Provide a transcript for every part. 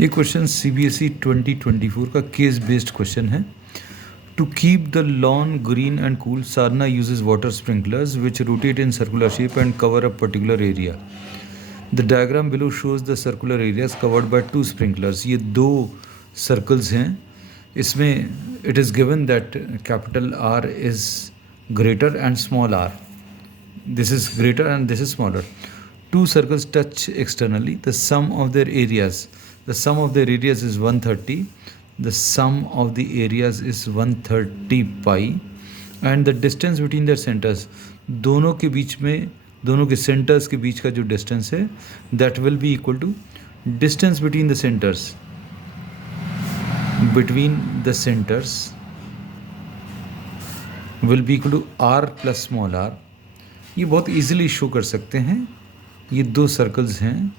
ये question CBSE 2024 का case based question है। To keep the lawn green and cool, Sadhna uses water sprinklers which rotate in circular shape and cover a particular area. The diagram below shows the circular areas covered by 2 sprinklers. ये 2 circles हैं। इसमें it is given that capital R is greater and small r. This is greater and this is smaller. 2 circles touch externally. The sum of their areas is 130. The sum of the areas is 130 pi. And the distance between their centers, दोनों के बीच में, दोनों के centers के बीच का जो distance है, that will be equal to distance between the centers will be equal to r plus small r. ये बहुत इजीली शो कर सकते हैं। ये 2 सर्कल्स हैं,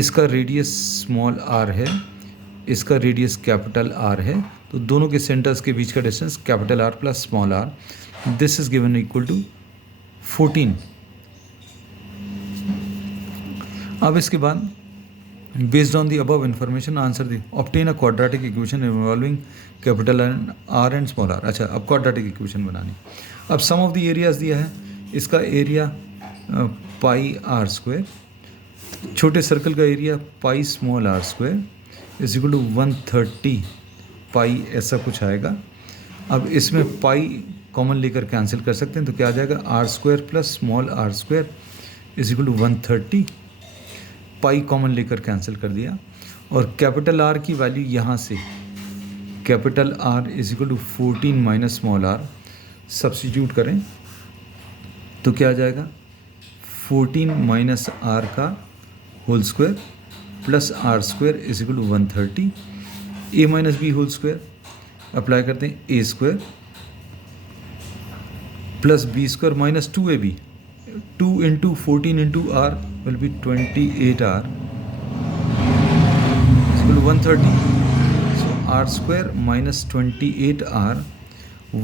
इसका रेडियस स्मॉल r है, इसका रेडियस कैपिटल R है, तो दोनों के सेंटर्स के बीच का distance capital R plus small r. This is given equal to 14. अब इसके बाद based on the above information answer the, obtain a quadratic equation involving capital R and small r. अच्छा, अब क्वाड्रेटिक इक्वेशन बनानी. अब सम ऑफ द एरियाज दिया है, इसका एरिया पाई r स्क्वायर, छोटे सर्कल का area pi small r square is equal to 130 pi, ऐसा कुछ आएगा. अब इसमें पाई कॉमन लेकर कैंसिल कर सकते हैं, तो क्या आ जाएगा, r square plus small r square is equal to 130. Pi common लेकर कैंसिल कर दिया, और कैपिटल R की वैल्यू यहाँ से capital R is equal to 14 minus small r substitute करें तो क्या आ जाएगा, 14 माइनस r का whole square plus r square is equal to 130. a minus B whole square apply करते हैं, a square plus b square minus 2ab. 2 into 14 into r will be 28r is equal to 130. So r square minus 28r,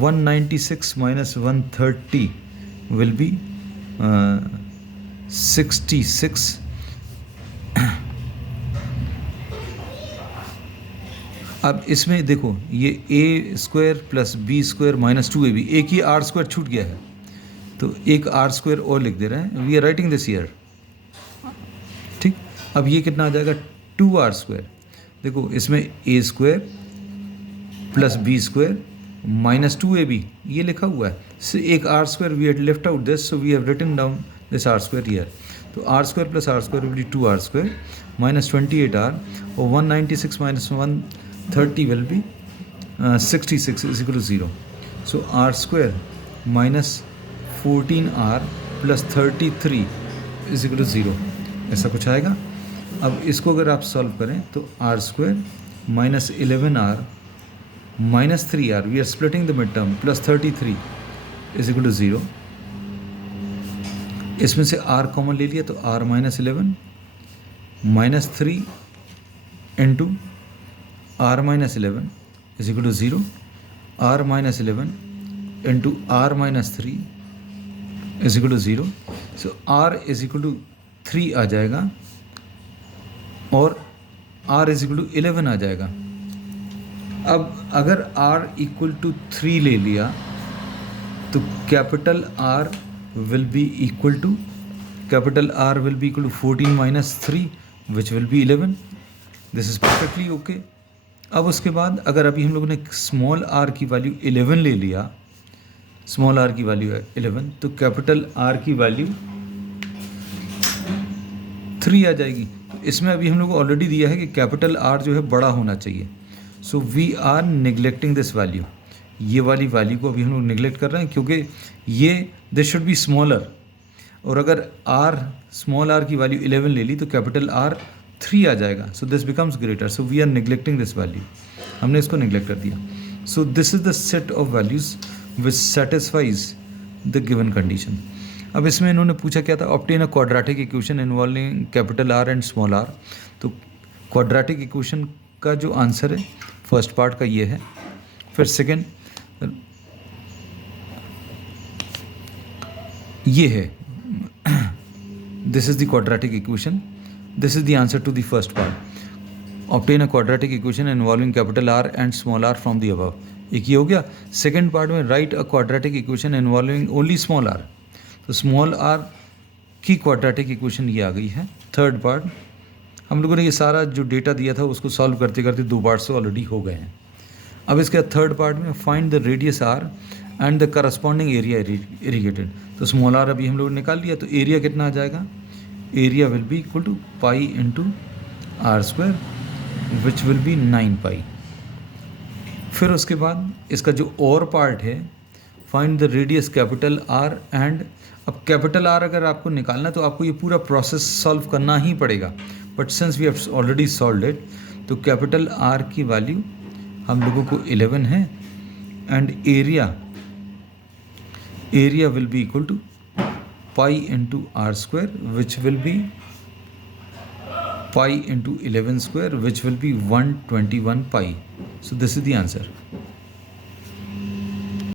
196 minus 130 will be 66. अब इसमें देखो, ये a square plus b square minus 2ab, एक ही r square छूट गया है, तो एक r स्क्वायर और लिख दे रहे हैं. We are writing this year, ठीक. अब ये कितना आ जाएगा, 2r स्क्वायर. देखो इसमें a square plus b square minus 2ab ये लिखा हुआ है. so एक r square we had left out this, so we have written down this r square here. तो r square plus r square will be 2r square minus 28r, और 196 minus 130 will be 66 is equal to 0. So r square minus 14r plus 33 is equal to 0, ऐसा कुछ आएगा. अब इसको अगर आप solve करें तो r square minus 11r minus 3r, we are splitting the mid term, plus 33 is equal to 0. इसमें से r कॉमन ले लिया तो r minus 11 minus 3 into r minus 11 is equal to 0. r minus 11 into r minus 3 is equal to 0. So r is equal to 3 आ जाएगा, और r is equal to 11 आ जाएगा. अब अगर r इक्वल टू 3 ले लिया तो capital R will be equal to 14 minus 3 which will be 11. This is perfectly okay. अब उसके बाद अगर अभी हम लोगों ने स्मॉल r की वैल्यू 11 ले लिया, स्मॉल r की वैल्यू है 11, तो कैपिटल R की वैल्यू 3 आ जाएगी. तो इसमें अभी हम लोग को ऑलरेडी दिया है कि कैपिटल R जो है बड़ा होना चाहिए. So we are neglecting this value. ये वाली वैल्यू को अभी हम लोग निगलेक्ट कर रहे हैं, क्योंकि ये दिस शुड बी स्मॉलर, और अगर r स्मॉल r की वैल्यू 11 ले ली तो कैपिटल R 3 आ जाएगा. So this becomes greater. So we are neglecting this value, हमने इसको निगलेक्ट कर दिया. So this is the set of values which satisfies the given condition. अब इसमें इन्होंने पूछा क्या था, obtain a quadratic equation involving capital R and small r. तो क्वाड्रेटिक इक्वेशन का जो आंसर है फर्स्ट पार्ट का ये है. फिर सेकंड ये है, this is the quadratic equation, this is the answer to the first part. Obtain a quadratic equation involving capital R and small R from the above. एक ये हो गया। सेकेंड पार्ट में write a quadratic equation involving only small R, तो small R की quadratic equation ये आ गई है। थर्ड पार्ट हम लोगों ने ये सारा जो डेटा दिया था उसको सॉल्व करते करते 2 पार्ट से ऑलरेडी हो गए हैं। अब इसके थर्ड पार्ट में find the radius R and the corresponding area irrigated. तो स्मॉल आर अभी हम लोग निकाल लिया, तो एरिया कितना आ जाएगा, area will be equal to pi into R square which will be 9 pi. फिर उसके बाद इसका जो और पार्ट है, find the radius capital R and, अब कैपिटल आर अगर आपको निकालना तो आपको ये पूरा प्रोसेस सॉल्व करना ही पड़ेगा, but since we have already solved it, तो कैपिटल आर की वैल्यू हम लोगों को 11 है and area will be equal to pi into R square which will be pi into 11 square which will be 121 pi. So this is the answer.